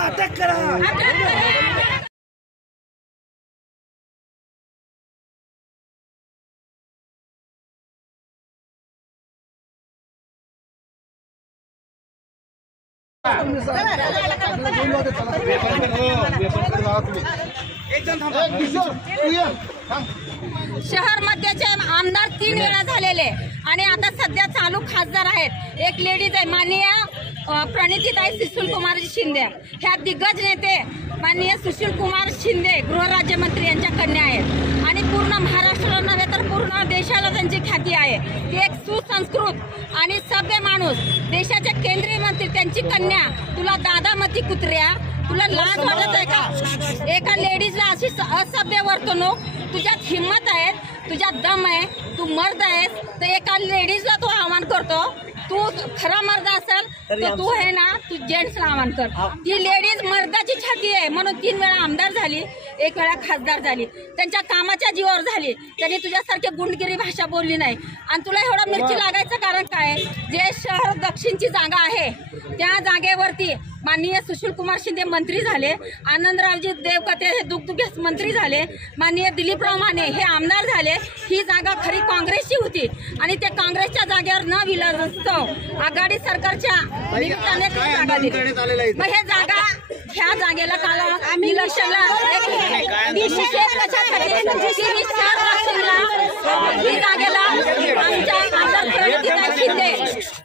अटक करा। शहर मध्यचे आमदार 3 वेळा झालेले आणि आता सध्या चालू खासदार आहेत। एक लेडीज आहे माननीय प्रणितीताई सुशील कुमार शिंदे, ह्या दिग्गज नेते माननीय सुशील कुमार शिंदे गृहराज्यमंत्री यांच्या कन्या आहेत आणि पूर्ण महाराष्ट्राला नव्हे तर पूर्ण देशाला त्यांची ख्याती आहे। ती एक सुसंस्कृत आणि सभ्य माणूस, देशाचे केंद्रीय मंत्री, त्यांची कन्या। तुला दादामती कुत्र्या, तुला लाज वाटत आहे का? एका लेडीजला अशी असभ्य वर्तणूक, तुझ्यात हिम्मत आहे, तुझ्यात दम आहे, तू मर्द आहेस तर एका लेडीजला तू आव्हान करतो? तू खरा मर्द असेल तर तू आहे ना, तू जेंट्सला आव्हान कर। ती लेडीज मर्दाची छाती आहे म्हणून 3 वेळा आमदार झाली, 1 वेळा खासदार झाली, त्यांच्या कामाच्या जीवावर झाली। त्यांनी तुझ्यासारखी गुंडगिरी भाषा बोलली नाही। आणि तुला एवढा मिरची लागायचं कारण काय? जे शहर दक्षिणची जागा आहे त्या जागेवरती माननीय सुशील कुमार शिंदे मंत्री झाले, आनंदरावजी देवकते हे दुग्धविकास मंत्री झाले, माननीय दिलीपराव माने हे आमदार झाले। ही जागा खरी काँग्रेसची होती आणि त्या काँग्रेसच्या जागेवर न विलासत्व आघाडी सरकारच्या निमित्ताने जागा दिली। मग हे जागा, ह्या जागेला काल इलेक्शनला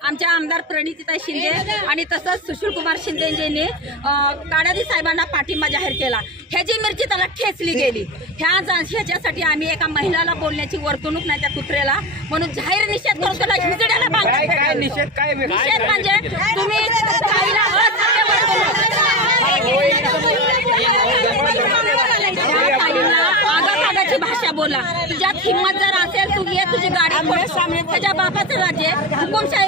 आमच्या आमदार प्रणितीताई शिंदे आणि तसंच सुशील कुमार शिंदेजींनी काडादी साहेबांना पाठिंबा जाहीर केला। ह्याची मिरची त्याला ठेचली गेली। ह्याच्यासाठी आम्ही एका महिलाला बोलण्याची वर्तणूक नाही त्या कुत्र्याला, म्हणून जाहीर निषेध करून त्याला हिजड्याला बांधला। निषेध म्हणजे तुम्ही भाषा बोला। तुझ्यात हिम्मत जर असेल तू ये, तुझी गाडी त्याच्या बापाचं राज्य हुकुमशाही